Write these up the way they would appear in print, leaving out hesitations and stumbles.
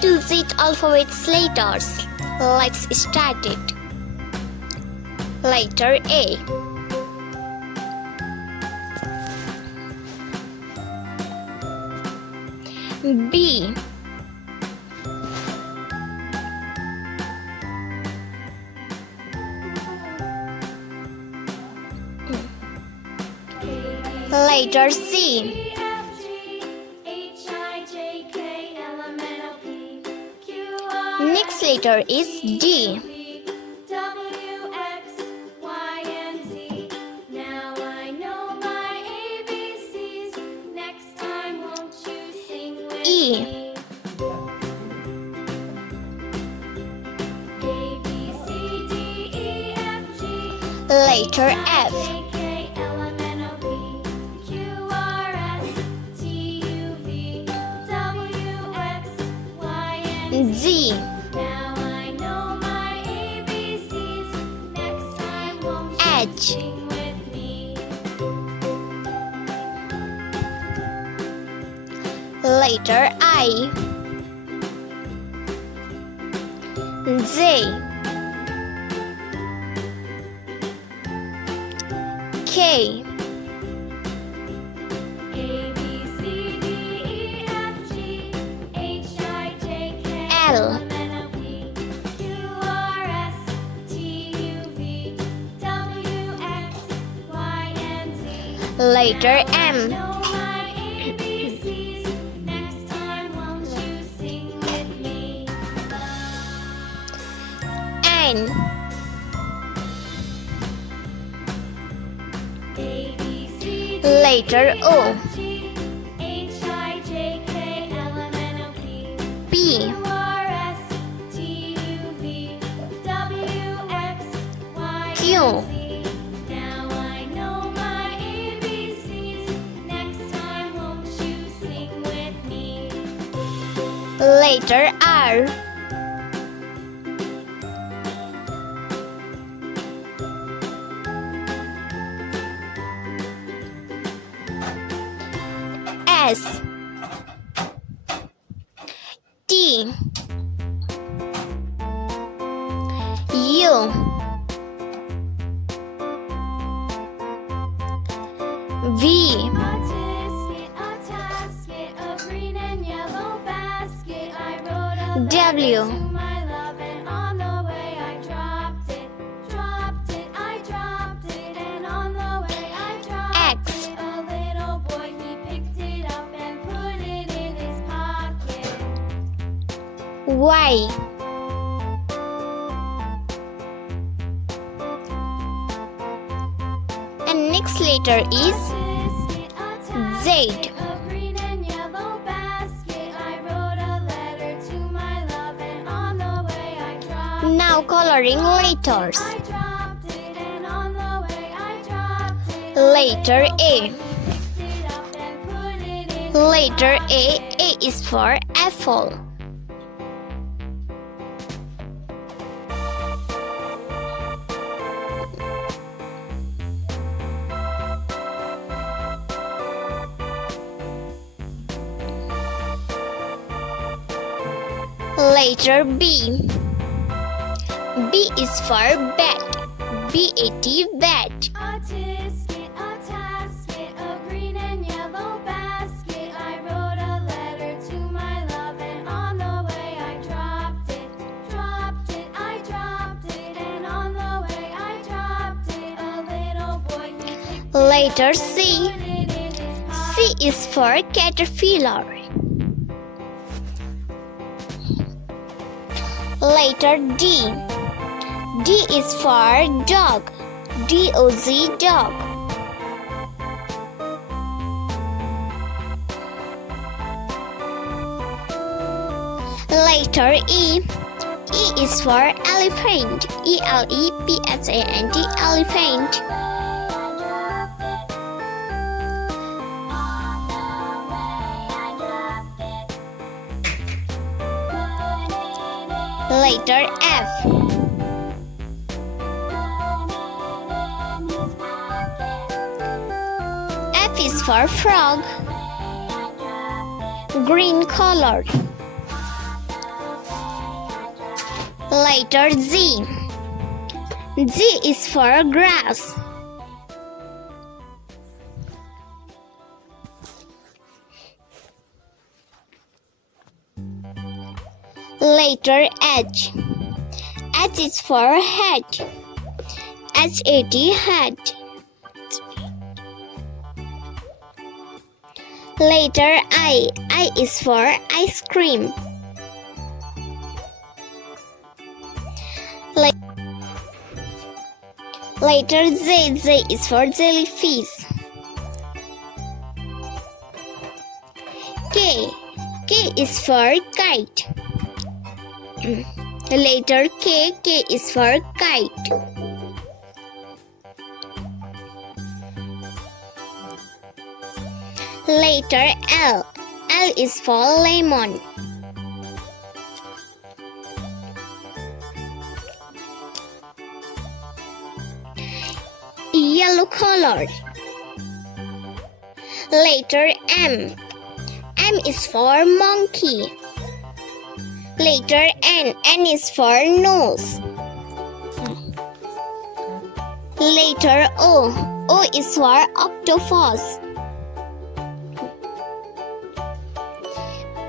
2-digit alphabet letters. Let's start it. Letter A. B. Letter C. Next letter is D. E. Letter F. Z. H. Letter I. J. K. L. Letter M. N. Letter O. P. Q. Letter R. S. T. U. V. W. X. Y. And next letter is Z. Now coloring letters. Letter A. Letter A. A is for apple. Letter B. B is for bat. B-A-T, bat. Letter C. C is for caterpillar. Letter D. D is for dog. D-O-Z, dog. Letter E. E is for elephant. E-L-E-P-H-A-N-T, elephant. Letter F. F is for frog. Green color. Letter Z. Z is for grass. Letter H. H is for hat. H-A-T, hat. Letter I. I is for ice cream. Letter Z. Z is for jellyfish. K. K is for kite. Letter K. K is for kite. Letter L. L is for lemon. Yellow color. Letter M. M is for monkey. Letter N. N is for nose. Letter O. O is for octopus.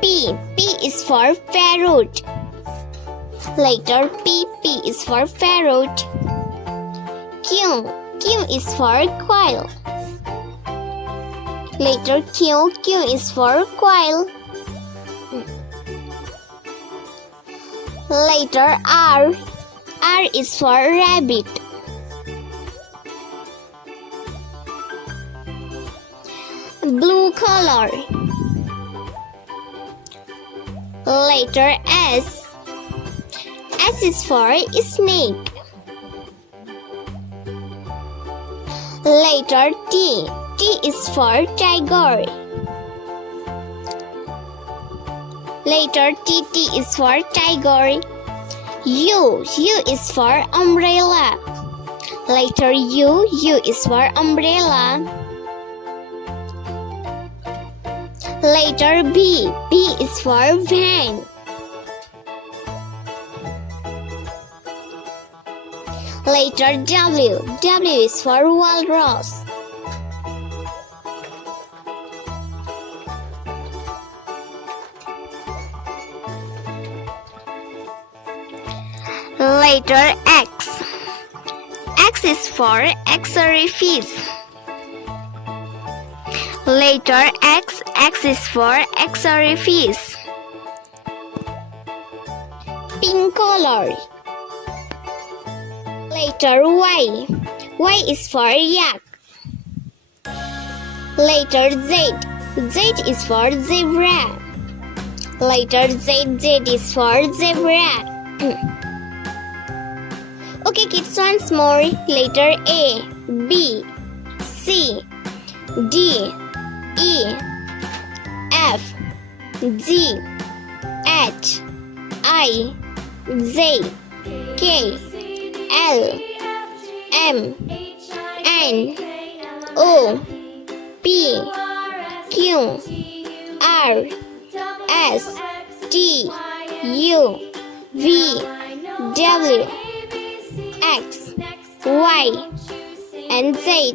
P. P is for parrot. Letter P. P is for parrot. Q. Q is for quail. Letter Q. Q is for quail. Letter R. R is for rabbit. Blue color. Letter S. S is for snake. Letter T. T is for tiger. Letter T. T is for tiger. U. U is for umbrella. Letter U. U is for umbrella. Letter B. B is for van. Letter W. W is for walrus. Letter X. X is for X-ray-fish. Letter X. X is for X-ray-fish. Pink color. Letter Y. Y is for yak. Letter Z. Z is for zebra. Letter Z. Z is for zebra. Okay kids, once more. Letter A, B, C, D, E, F, G, H, I, J, K, L, M, N, O, P, Q, R, S, T, U, V, W, X, Y, and Z.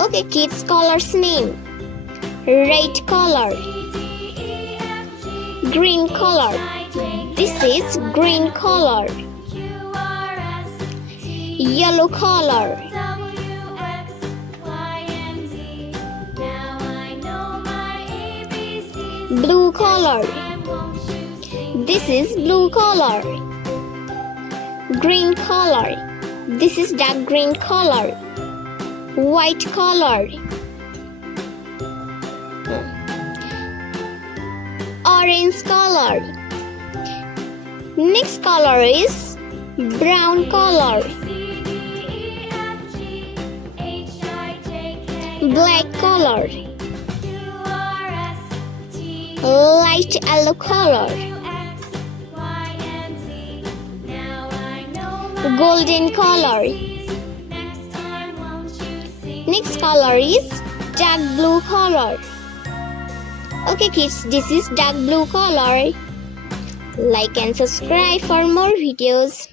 Okay kids, colors name. Red color. Green color. This is green color. Yellow color. Blue color. This is blue color. Green color. This is dark green color. White color. Orange color. Next color is brown color. Black color. Light yellow color. Golden color. Next color is dark blue color. Okay kids, this is dark blue color. Like and subscribe for more videos.